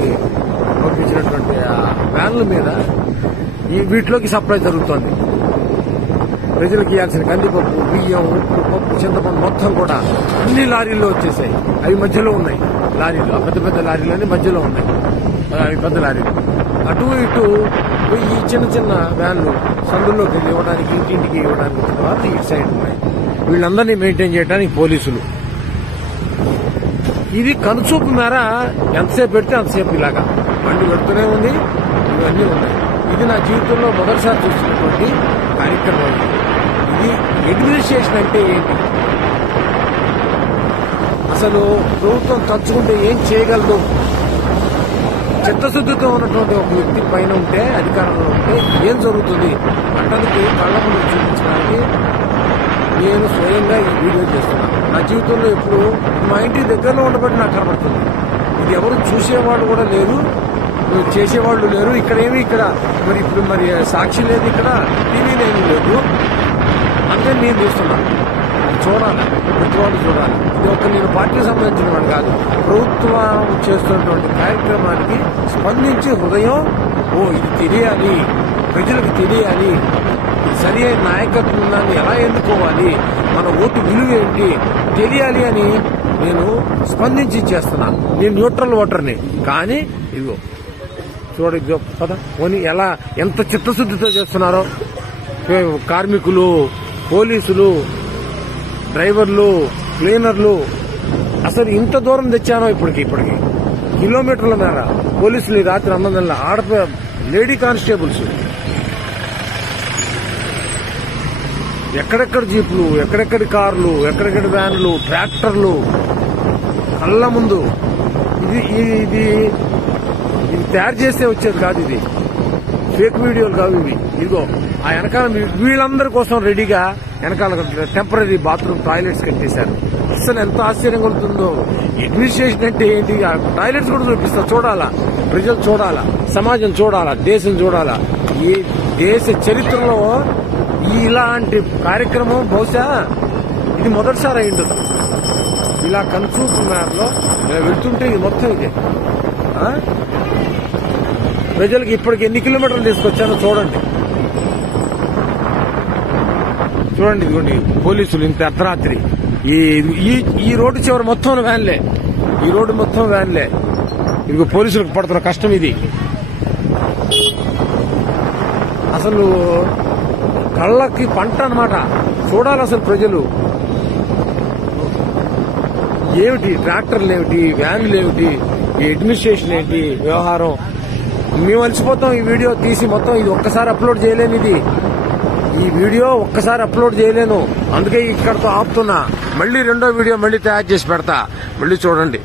కి పంపించినటువంటి వ్యాన్ల మీద వీటిలోకి సప్లై జరుగుతోంది. ప్రజలకు ఇవ్వాల్సిన కందిపప్పు, బియ్యం, ఉప్పు, పప్పు, చింతపండు మొత్తం కూడా అన్ని లారీల్లో వచ్చేసాయి. అవి మధ్యలో ఉన్నాయి లారీలు, ఆ పెద్ద పెద్ద లారీలన్నీ మధ్యలో ఉన్నాయి. అవి పెద్ద లారీలు. అటు ఇటు ఈ చిన్న చిన్న వ్యాన్లు సందుల్లోకి వెళ్ళి ఇవ్వడానికి, ఇంటింటికి ఇవ్వడానికి వచ్చిన వాళ్ళు ఇటు సైడ్ ఉన్నాయి. వీళ్ళందరినీ మెయింటైన్ చేయడానికి పోలీసులు. ఇది కనుచూపు మేర ఎంతసేపు పెడితే అంతసేపు ఇలాగా బండి పెడుతూనే ఉంది. ఇవన్నీ ఉన్నాయి. ఇది నా జీవితంలో మొదటిసారి చూస్తున్నటువంటి కార్యక్రమం. ఇది అడ్మినిస్ట్రేషన్ అంటే ఏంటి, అసలు ప్రభుత్వం తలుచుకుంటే ఏం చేయగలదు? చిత్తశుద్ధితో ఉన్నటువంటి ఒక వ్యక్తి పైన ఉంటే, అధికారంలో ఉంటే ఏం జరుగుతుంది అంటానికి కళ్ళ ముందు చూపించడానికి నేను స్వయంగా ఈ వీడియో చేస్తున్నాను. నా జీవితంలో ఎప్పుడు మా ఇంటి దగ్గరలో ఉండబట్టి నాకు కనబడుతుంది. ఇది ఎవరు చూసేవాళ్ళు కూడా లేరు, చేసేవాళ్ళు లేరు. ఇక్కడ మరి ఇప్పుడు మరి సాక్షి లేదు, ఇక్కడ టీవీ లేదు. అందరూ నేను చూస్తున్నాను. చూడాలి, ప్రతి వాళ్ళు చూడాలి. ఇది ఒక నేను పార్టీకి సంబంధించిన వాడు కాదు. ప్రభుత్వం చేస్తున్నటువంటి కార్యక్రమానికి స్పందించి హృదయం ఇది తెలియాలి, ప్రజలకు తెలియాలి, సరి అయిన నాయకత్వాన్ని ఎలా ఎన్నుకోవాలి, మన ఓటు విలువ ఏంటి తెలియాలి అని నేను స్పందించి చేస్తున్నాను. నేను న్యూట్రల్ ఓటర్ని. కానీ ఇదిగో చూడ పద పోనీ ఎలా ఎంత చిత్తశుద్ధితో చేస్తున్నారో కార్మికులు, పోలీసులు, డ్రైవర్లు, క్లీనర్లు. అసలు ఇంత దూరం తెచ్చానో ఇప్పటికి కిలోమీటర్ల మేర పోలీసులు రాత్రి అన్నదల్లా లేడీ కానిస్టేబుల్స్, ఎక్కడెక్కడ జీపులు, ఎక్కడెక్కడి కార్లు, ఎక్కడెక్కడి వ్యాన్లు, ట్రాక్టర్లు కళ్ళ ముందు. ఇది తయారు చేస్తే వచ్చేది కాదు. ఇది ఫేక్ వీడియోలు కావు ఇవి. ఇదిగో ఆ వెనకాల వీళ్ళందరి కోసం రెడీగా వెనకాల టెంపరీ బాత్రూమ్ టాయిలెట్స్ కట్టేశారు. అసలు ఎంత ఆశ్చర్యం కలుగుతుందో. అడ్మినిస్ట్రేషన్ అంటే ఏంటి? టాయిలెట్స్ కూడా చూపిస్తా. చూడాలా, ప్రజలు చూడాలా, సమాజం చూడాలా, దేశం చూడాలా. ఈ దేశ చరిత్రలో ఇలాంటి కార్యక్రమం బహుశా ఇది మొదటిసారి అయి ఉండదు. ఇలా కనుచూపు మేరలో వెళ్తుంటే ఇది మొత్తం ఇదే. ప్రజలకు ఇప్పటికి ఎన్ని కిలోమీటర్లు తీసుకొచ్చానో చూడండి. ఇదిగోండి పోలీసులు ఇంత అర్ధరాత్రి ఈ రోడ్డు చివరి మొత్తం వ్యాన్లే, ఈ రోడ్డు మొత్తం వ్యాన్లే. ఇదిగో పోలీసులకు పడుతున్న కష్టం ఇది. అసలు కళ్ళకి పంట అన్నమాట. చూడాలి అసలు ప్రజలు. ఏమిటి ట్రాక్టర్లు, ఏమిటి వ్యాన్లు, ఏమిటి ఈ అడ్మినిస్ట్రేషన్ ఏంటి వ్యవహారం. మేము అలసిపోతాం ఈ వీడియో తీసి మొత్తం. ఇది ఒక్కసారి అప్లోడ్ చేయలేను. ఈ వీడియో ఒక్కసారి అప్లోడ్ చేయలేను. అందుకే ఇక్కడతో ఆపుతున్నా. మళ్ళీ రెండో వీడియో మళ్ళీ తయారు చేసి పెడతా. మళ్ళీ చూడండి.